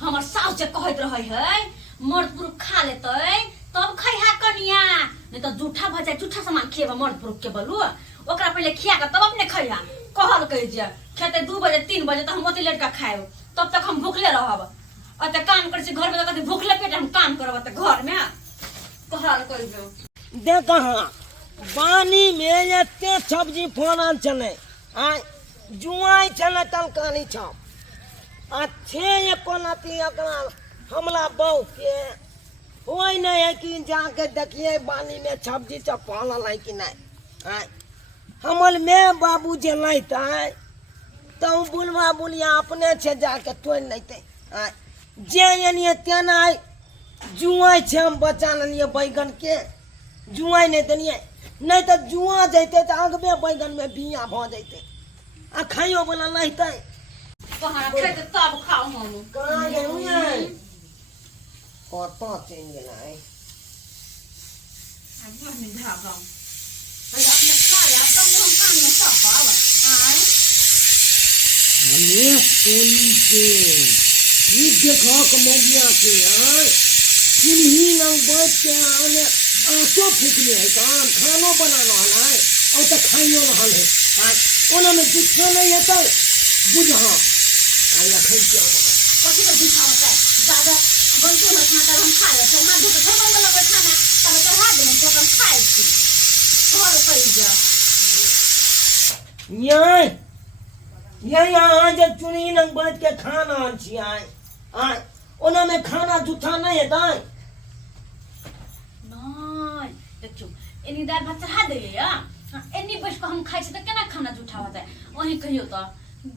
हमर सास जे कहत रहै है मर्द पुरुष खा लेतै तब खैहा कनिया नहीं तो जूठा भ जाए जूठा सामान खेबा मर्द पुरुष के बोलू ओकरा पहले खिया के तब अपने खैहा कहल कह जे खेते 2 बजे 3 बजे तो हम ओते लेट का खाएब तब तक हम भूखले रहब अते काम करे घर में कथि भूखले पेट हम काम करब त घर में कहल कह जे देख पानी में एते सब्जी फोड़ल चले आ जुआई चले तलकानी छाप अच्छे ये कोनाती एकरा हमला बहु के होई नहीं है कि जाके देखिए पानी में सब्जी सब फोड़ल है कि नहीं हमल में बाबू जे लैता तो बुलवा बुलिया अपने से जाके तोड़ लेते जे यानी तेना जुआई छे हम बचा लिए बैगन के जुआई नहीं देनिए नहीं तो जुआ जैते तो अगबे बैगन में बिया भ जैते आ खाइयो वाला लहते कहां खेते तब खाओ हम कहां गए कत चेंज गेलै आज नहीं भागम अरे अपने खाया तब हम काम में सफाव आए हमें सोनी के ये देखो कमोगिया के चुन्ही नंग बैठ के आने आंसू फूकने है काम खानो बनाना है और तो खाइयो रहल है ओना में दुखा नहीं है तो बुझा आया खाई के कथि के दुखा होता है ज्यादा बनते में खाना हम खा लेते हां दुख घर में लगे खाना तब चढ़ा दे तो हम खाए छी और कहि जा यहाँ जे चुनी नंग बैठ के खाना छी आय ओना में खाना जुठा नहीं है ताई नहीं देखियो एनी दाल भात चढ़ा देले या एनी बैठ के हम खाइ छी त केना खाना जुठा होता है वही कहियो त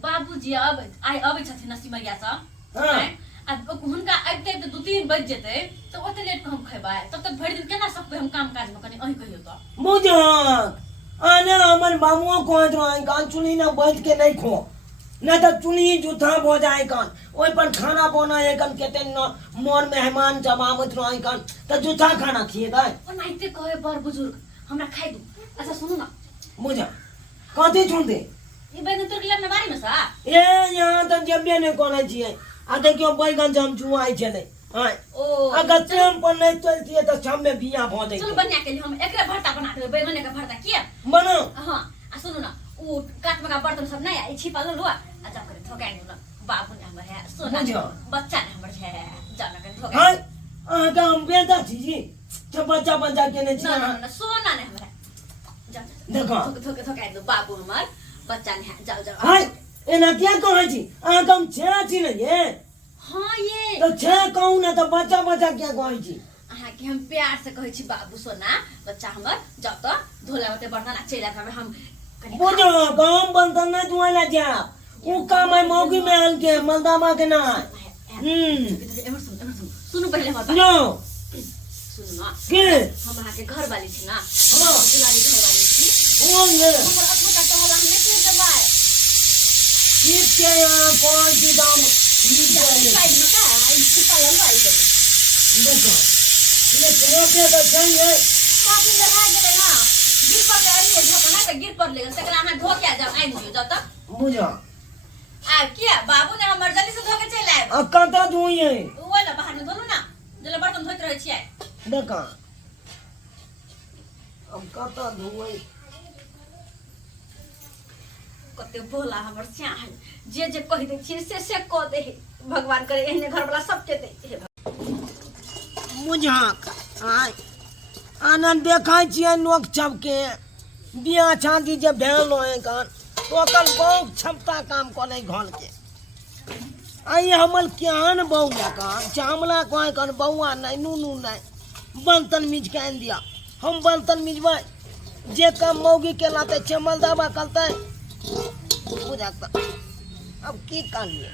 बाबूजी अब आबै छथिन नसीमैया सब आ हुनका आइते 2-3 बज जेते तो ओते लेट के हम खैबा तब तक भरि दिन केना सकबे हम काम काज में कनी अही कहियो त बुझा आने हमर मामुओ कहत रहे कान चुनी ना बैठ के नहीं खो ना तो चुनी जुठा हो जाए कान ओइ पर खाना बनाए कान केते न मोर मेहमान जब आवत रहे कान त जुठा खाना खिए दाई ओनाइते कहे बड़ बुजुर्ग हमरा खाइ दू अच्छा सुनु ना बुझा कथि छोड़ दे ई बैगन तोर के बारी में सा ए यहाँ तो जबे ने कोने छिए आ देखियो बैगन जम जुआई चले हां ओ अगर टाइम पर नहीं चलती तो शाम में बिया भ जाए चल बनिया के लिए हम एकरे भरता बना देबे बैगन के भरता किया बनो हां आ सुनु ना उ काट में का बर्तन सब नहीं आई छिपा लो आ जा करे ठोकाई नु बाबू ने हमर है सोना बच्चा ने हमर है जाना के ठोकाई हां आ हम बेटा छी जी तो बच्चा बच्चा के ने छी ना सोना ने हमर जा देखो ठोकाई दो बाबू हमर बच्चा ने जाओ जाओ हां एना क्या कहै छी आ हम छे छी ने ये हां ये तो छे कहू ना तो बच्चा बच्चा क्या कहै छी अहाँ के हम प्यार से कहै छी बाबू सोना बच्चा हमर जाओ तो धोला होते बर्तन चला के हम बुझो काम बंधन नहीं दुआला जा उ काम है मौगी में आन के मलदामा के ना सुनु पहले हमर नो सुनु ना के हम अहाँ के घर वाली छी ना हां दुलारी घर वाली छी ओ ये हमर अठोटा कहला हम नहीं के दबाए ठीक के यहाँ कौन सी दाम साइड में का आई छिपा ललो आई गई देखो ये रोके तो चाहिए काफी लगा गेले ना गिर पर ले अरे झोक ना त गिर पर ले तकरा हां धो के जा आई मुझे जा त बुझा आ किया बाबू ने हमर जल्दी से धो के चल आए अब कता धोइए ओ ले बाहर में धोलू ना जले बर्तन धोइत रहे छी आई देखा अब कता धोए कते बोला हमर स्या है जे कह दे छी से कह दे भगवान करे एहने घर वाला सबके दे मुझा आय आनंद देखा छिए लोग सबके बियाह शादी जे भेल है कान ओकर बहुत क्षमता काम करे घर के आई हमल केहन बहु कान चामला कोई कान बउआ नहीं नूनू नहीं बंतन मिज के आन दिया हम बंतन मिजबै जे काम मौगी के लाते चमल दावा करते बुझाता अब की करिए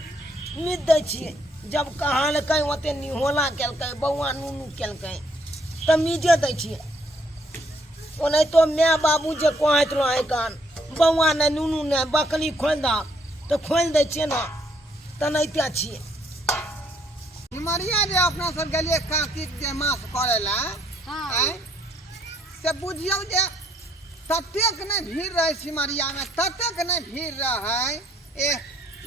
मिद दै छिए जब कहलकै ओते निहोला केलकै बउआ नूनू केलकै त मिजे दै छिए ओने तो माय बाबू जे कहैत रहे कान बउआ ने नूनू ने बकरी खोल दा तो खोल दै छिए ना तनैते छिए सिमरिया जे अपना सब गेलिए कार्तिक जे मास करेला हां से बुझियो जे ततेक नहीं भीड़ रहे सिमरिया में ततेक नहीं भीड़ रहे ए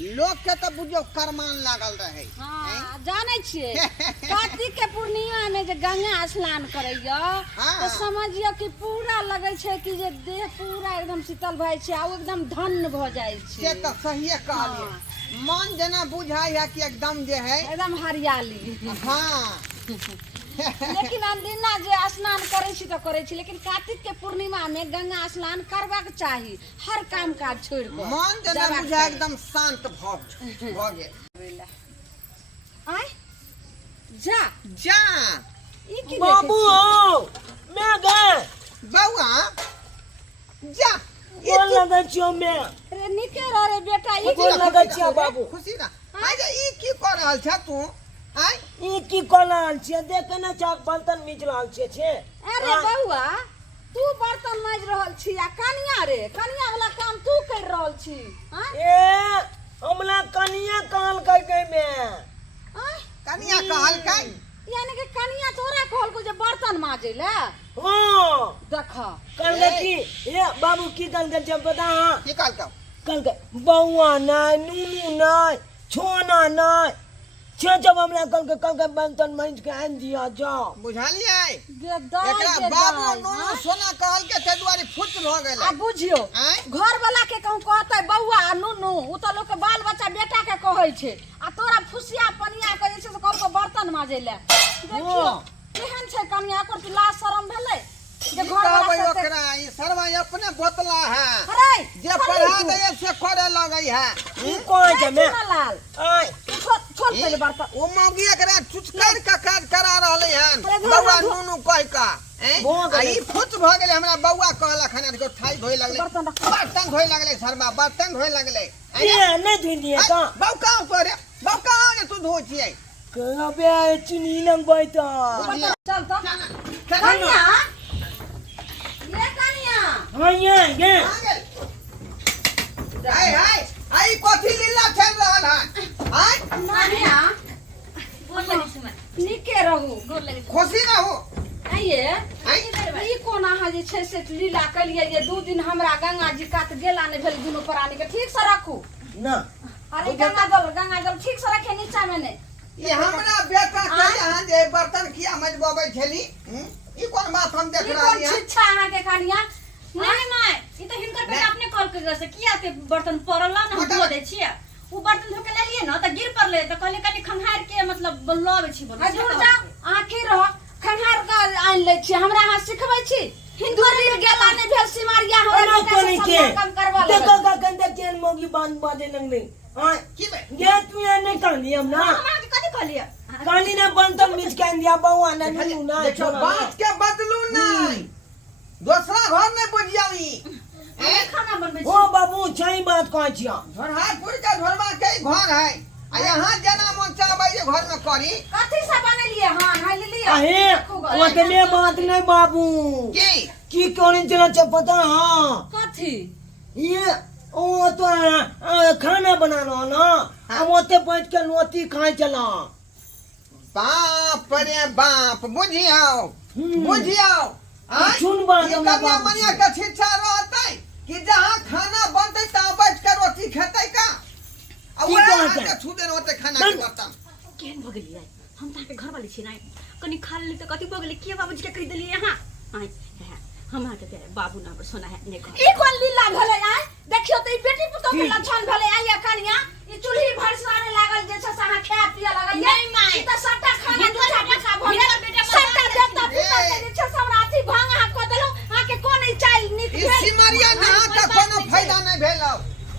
लोग के तो बुझो करमान लागल रहे हाँ जाने छिए कार्तिक के पूर्णिमा में जे गंगा स्नान करैया हाँ। तो समझियो कि पूरा लगे छे कि जे देह पूरा एकदम शीतल भए छे आ एकदम धन्य भ जाए से छे तो सही कहलिए मन जना बुझाई है कि एकदम जे है एकदम हरियाली हाँ लेकिन अनदिना जे स्नान करे छी तो करे छी लेकिन कार्तिक के पूर्णिमा में गंगा स्नान करबाक चाही हर काम काज छोड़ के मन जना जबाक बुझा चाही। एकदम शांत भ गेल आय जा जा ई की बाबू हो मैं गए बउआ जा बोल लगे छियो मैं रे निके रह रे बेटा ई बोल लगे छियो बाबू खुशी ना आय जे ई की कर रहल छ तू आय ई की कोलाल छियै देखे ना चाक बर्तन मिज रहल छियै अरे बउआ तू बर्तन माज रहल छी आ कनिया रे कनिया वाला काम तू कर रहल छी हां ए हमला कनिया काल कर गई मैं कनिया कहल कै यानी कि कनिया तोरा कहल को जे बर्तन माजे ले हां देख कल के की ए बाबू की कल के जब बता की कहल कौ कल के बउआ नहीं नूनू नहीं छोना नहीं छे जब हमरा कल के बर्तन माज के आन दिया जाओ बुझलियै दे दाई एकरा दे बाबू दाई नोनो सोना कहल के ते दुआरे फुट भ गेल आ बुझियो आय घर वाला के कहूं कहतै बउआ आ नुनू उ त लोग के बाल बच्चा बेटा के कहै छै आ तोरा फुसिया पनिया के जे छै से कहल को बर्तन माजे ले देखियो केहन छै कनिया ओकर तू लाज शरम भेलै जे घर वाला कहबै से ओकरा ई सरवा अपने बोतला है अरे जे पढ़ा दे से करे लगै है तू कौन है मैं लाल आय छोड़ पहले बर्तन ओ मौगी एकरा चुचकर का काज करा रहले हन अरे धो, बउआ धो। नूनू कह का भो आ गेलै। ई फुट भ गेलै हमरा बउआ कहला खाना को थाई धोइ लगले बर्तन रख। बर्तन धोइ लगले सरवा बर्तन धोइ लगले ये नहीं धुई दिए का बउ कहां करे बउ कहां ने तू धो छियै कहबे चुनी लंग बैठा चल तो कनिया ये कनिया हां ये हाय हाय आई कथि लीला खेल रहल हन हाय कनिया बोल लगी सुमन निके रहू गोर लगे खुशी ना हो आइए हाय ई कोना हा जे छै से लीला कलिए जे 2 दिन हमरा गंगा जी कात गेला ने भेल दुनो प्राणी के ठीक से रखू ना अरे गंगा जल ठीक से रखे नीचा में ने ये हमरा बेटा के यहाँ जे बर्तन किया मजबबै छली ई कोन बात हम देख ई रहली कोन हन शिक्षा अहाँ के कनिया नहीं माय ई तो हिनकर बेटा अपने कॉल कर से किया के बर्तन पड़ल ना हम धो दे छियै उ बर्तन धो के ले लिए ना त गिर पड़ले त कहले कनी खंघार के मतलब लबे छी बोल आ दूर जा आखिर रह खंघार का आन ले छी हमरा अहाँ सिखबै छी हिंदू रील गेला ने भेल सिमारिया हमरा अरे बेटा से कोनी सब के काम करवा ले देखो का कंदे केन मोगी बांध बाजे लगले हां की बे ये तू ये नहीं कांदी हम ना हमरा के कथि कहलिए कानी ने बर्तन मिज के दिया बउआ ना नू ना देखो छोड़ा बात के बदलू नहीं दूसरा घर में बुझियावी हम खाना बनबै छी ओ बाबू सही बात कहै छिया झोरहारपुर के झोरवा के घर है आ यहाँ जना मन चाहबै जे घर में करी कथि से बनेलिए हां हां ले लिया अहे ओतने बात नहीं बाबू की कोनी चला च पता हां कथि ये ओ तो खाना बनाना ना हम ओते बैठ के रोटी खाए चला बाप रे बाप बुझियो सुन बात ये हमरा कन्या बाबू मनिया के शिक्षा रहतै कि जहाँ खाना बनतै तहाँ बैठ के रोटी खेतै का आ की वही कहतै? हाथ के छू देन ओते खाना के बर्तन केहन भ गेलियै हम त के घर वाली छी ना कनी खा लेली त कथि भ गेलै के बाबूजी के खरीद लिए यहाँ आय हमरा के बाबू ना सोना है ने कह ई कोन लीला भेलै आय देखियो त ई बेटी पुतो के लक्षण भेलै आय कनिया ई चूल्ही भरसाने लागल जे छै से अहाँ खाय पिया लागल नहीं माय। ई त सबटा खाना हिनकर दूटा बेटा टका भऽ हिनकर गेल बेटा सबटा मजाक देवता पुतो के जे छै से हमरा अथी भांग अहाँ क देलौ अहाँ के कोन ई चाइल नीक ई भेल सिमरिया नहा के कोनो फायदा नहीं भेलौ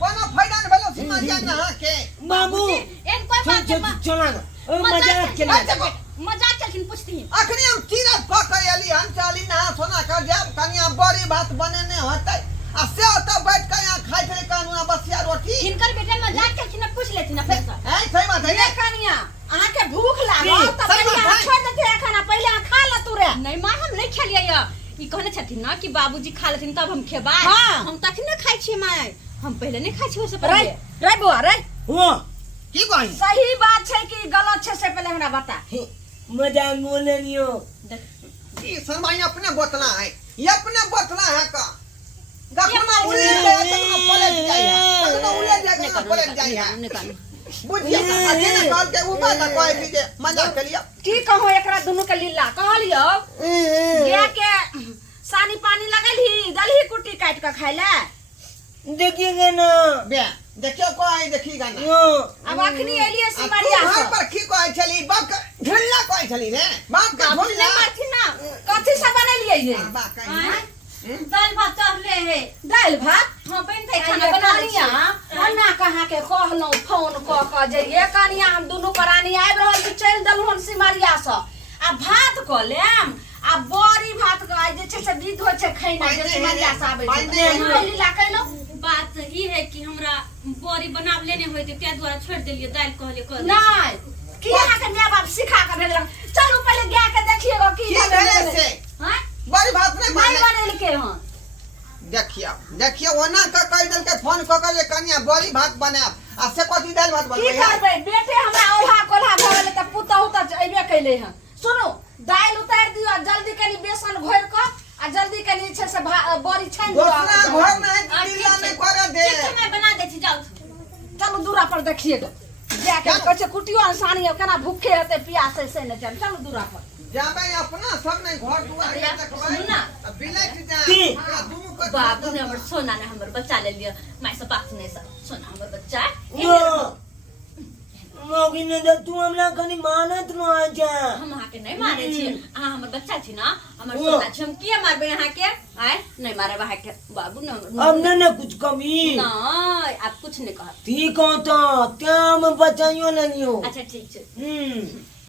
कोनो फायदा नहीं भेलौ सिमरिया नहा के बाबू एन कोई बात के चला ना मजाक के लिए मजाक चलखिन पूछती अखनी हम तीरथ क के एली हम चाली नहा सोना कर जाब कनिया बड़ी बात बनेने होतै आ से ओतऽ बैठ के यहाँ खाइ छै कानूना बसिया रोटी हिनकर बेटा मजाक चलखिन पूछ लेथिन अपने से है सही बात है ये कनिया अहाँ के भूख लागल की? त सही पहिले बात अहाँ है। छोड़ देते है खाना पहिले अहाँ खा ल तू रे नहीं मां हम नहीं खेलिए य ई कहने छथिन ना कि बाबूजी खा लेथिन तब हम खेबा हाँ। हम तखन न खाइ छी माय हम पहले नहीं खाइ छी ओसे रे पहले रे बुआ रे हो की कही सही बात छै कि गलत छै से पहले हमरा बता मजाक बोले नियो ई समय अपने बोतला है ये अपने बोतला है का देखो ना उले जाए तो पलट जाए तो उले जाए तो पलट जाए निकाल बुझिया अजे ना कॉल के ऊपर का कोई भी जे मजाक कर लिया की कहो एकरा दुनू के लीला कहलियो गया के सानी पानी लगलही दलही कुट्टी काट के खाइले देखिएगा ना बे देखियो कोई देखीगा ना अब अखनी एलिए सिमरिया घर से पर की कोई चली बाप ढुल्ला कोई चली रे बाप का ढुल्ला कथी से बनेलिए ये बाप का दाल भात चढ़ले है दाल भात हाँ बन थे खाना खाना बना कनिया अन्ना कहाँ के कहलौं फोन क के जे ये कनिया हम दुनू प्राणी आबि रहल छी चलि देलहुन सिमरिया से आ भात क लेम आ बड़ी भात के आइ जे छै से विध होइ छै खैना जे सिमरिया से आबै छै लीला कैलो बात ई है कि हमरा बड़ी बनाव लेने होते त्या द्वारा छोड़ देलिए दाल कहले कर नहीं की अहाँ के माय बाप सिखा के भेजलक चलू पहले गया के देखिएगा की की भेले से हैं बड़ी बात नहीं नहीं माने बनेलके हन देखियो देखियो ओना का कह देल के फोन क के कनिया बड़ी भात बने आ से कथी दाल भात की बनबै करबै बेटे हमरा ओल्हा कोल्हा भ गेलै त पुतहु त अइबे कैले हन सुनो दाल उतार दियो जल्दी कनी बेसन घोर क आ जल्दी कनी छै से बड़ी छानि दियो दूसरा घर नहीं दिल्ला नहीं करे दे मैं बना देती जाओ चलो दूरा पर देखिएगा जाके कहे कुटियो आसानी है केना भूखे हेते प्यासे से न चलो दूरा पर जाबे अपना सब नहीं घर दुआर के देखबै सुन ना। बिलैट जा की? ओकरा दुनू के बाबू ने हमर सोना ने हमर बच्चा ले लिया मैं सब बात नहीं सब सोना हमर बच्चा मोगी ने जब तू हमरा कनी मानत न है जा हम अहाँ के नहीं मारे छी अहाँ हमर बच्चा छी ना हमर सोना छी हम किया मारबे अहाँ के आय नहीं मारे अहाँ के बाबू ने अब न कुछ कमी नहीं आप कुछ नहीं कहा ठीक हो तो क्या हम बचाइयो नहीं हो अच्छा ठीक है हम्म